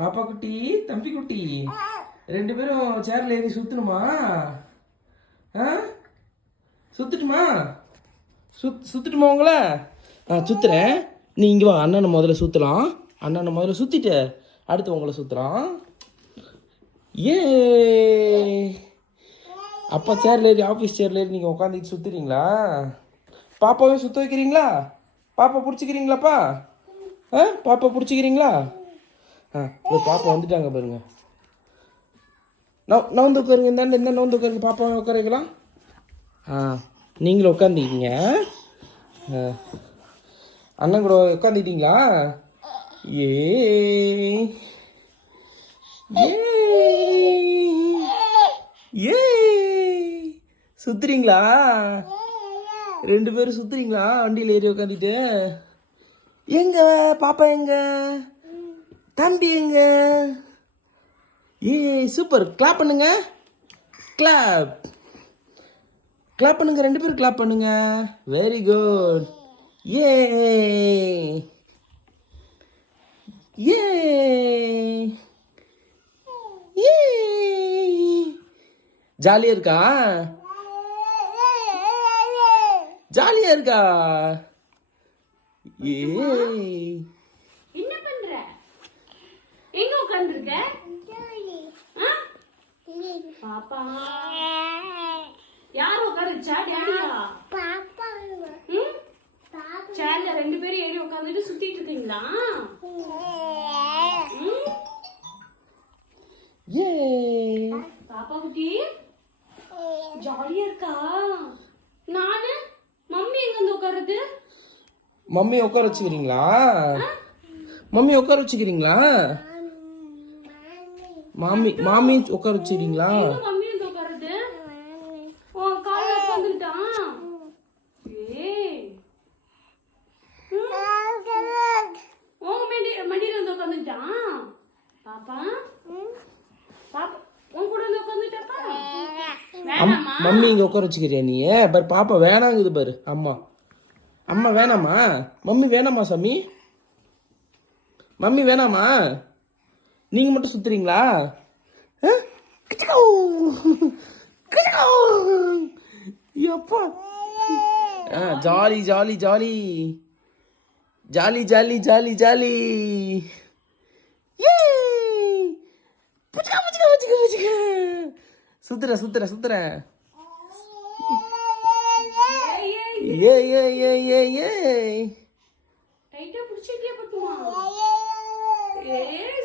பாப்பா குட்டி, தம்பி குட்டி, ரெண்டு பேரும் சேர்ல ஏறி சுத்தணுமா? சுத்துட்டுமா? சுத்துட்டுமா உங்கள? சுத்துறேன். நீ இங்கே வா, அண்ணனை முதல்ல சுற்றலாம். அண்ணனை முதல்ல சுற்றிட்டு அடுத்து உங்களை சுற்றலாம். ஏ அப்பா சேர்ல ஏறி, ஆஃபீஸ் சேர்ல ஏறி நீங்கள் உட்காந்துக்கிட்டு சுற்றுறீங்களா? பாப்பாவே சுற்ற வைக்கிறீங்களா? பாப்பா பிடிச்சிக்கிறீங்களாப்பா? பாப்பா பிடிச்சிக்கிறீங்களா? பாப்பா வந்துட்டாங்க பாருங்க. நவுந்து உட்காருங்க. இந்த நவுந்து உட்காருங்க. பாப்பாவை உட்கார வைக்கலாம். நீங்களும் உட்காந்துக்கிங்க. அண்ணன் கூட உட்காந்துக்கிட்டீங்களா? ஏ ஏ சுத்துறீங்களா? ரெண்டு பேரும் சுத்துறீங்களா வண்டியில் ஏறி உட்காந்துட்டு? எங்க பாப்பா எங்க? தம்பி எங்க? ஏ சூப்பர். கிளாப் பண்ணுங்க. கிளாப் கிளாப் பண்ணுங்க. ரெண்டு பேரும் கிளாப் பண்ணுங்க. Very good. ஏ ஏ ஏ ஜாலியா இருக்கா? ஜாலியா இருக்கா? ஏ என்ன பண்ற? எங்க உட்கார்ந்திருக்க? பாப்பா யார் உட்காருச்சா? டாடியா? பாப்பா. சேர்ல ரெண்டு பேரும் ஏறி உட்கார்ந்துட்டு சுத்திட்டு இருக்கீங்களா? ஏ பாப்பா குட்டி ஜாலியா இருக்கா? நானு மம்மி எங்க வந்து உட்காருது? மம்மி உட்கார வச்சுக்கிறீங்களா? மம்மி உட்கார வச்சுக்கிறீங்களா? மாமி உட்கார வச்சுக்கிறீங்களா? மம்மி வந்து உட்காருது. ஓ கால்ல உட்கார்ந்துட்டான். மடியில வந்து உட்காந்துட்டான். பாப்பா பாப்பா உன் கூட வந்து உட்காந்துட்டாப்பா. வேணாமா? மம்மி இங்க உட்கார வச்சுக்கிறியா நீ? பாரு பாப்பா வேணாங்குது பாரு. அம்மா வேணாமா? மம்மி வேணாமா சாமி? மம்மி வேணாமா? நீங்க மட்டும் சுத்துறீங்களா? எப்பா jolly jolly jolly jolly jolly jolly jolly. சுத்துற சுத்துற சுத்துற. ஏ ஏ ஏ ஏ ஏ டைட்டா புடிச்சிட்டியா பட்டுமா?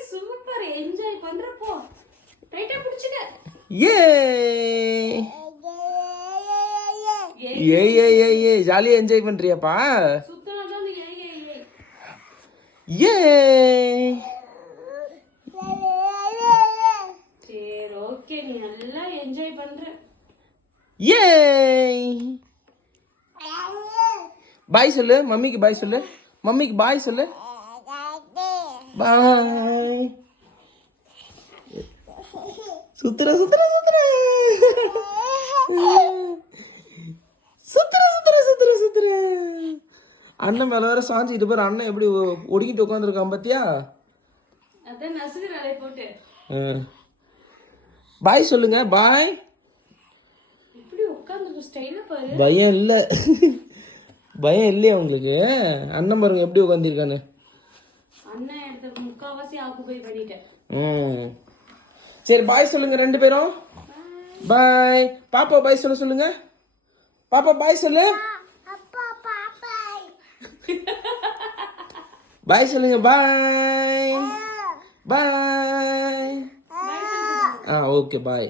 சூப்பர். என்ஜாய் பண்றப்போ டைட்டா புடிச்சிட்ட. ஏ ஏ ஏ ஏ ஏ ஜாலியா என்ஜாய் பண்றியாப்பா? சுத்தனதான் ஏ ஏ ஏ. ஏ சரி ஓகே, நீ நல்லா என்ஜாய் பண்ற. ஏ பாய் சொல்லு மம்மிக்கு. பாய் சொல்லு மம்மிக்கு. பாய் சொல்லு. பாய். சுத்துற சுத்துற சுத்துற சுத்துற சுத்துற சுத்துற சுத்துற. அண்ணன் மேல வேற சாஞ்சிட்டு பாரு. அண்ணன் எப்படி ஒடுங்கிட்டு உட்காந்துருக்கான் பாத்தியா? அதான் நசுக்குறாளே போட்டு. பாய் சொல்லுங்க. பாய். இப்படி உட்கார்ந்து ஸ்டைலா பாரு. பயம் இல்ல. பயம் இல்லையா உங்களுக்கு? அண்ணன் பாருங்க எப்படி உட்காந்துருக்கானு. அண்ணன் எடுத்த முக்காவாசி ஆக்குபை பண்ணிட்டேன். சரி பாய் சொல்லுங்க ரெண்டு பேரும். பாய். பாப்பா பாய் சொல்லுங்க. பாப்பா பாய் சொல்லு. பாய் சொல்லுங்க. Bye bye. ஓகே பாய்.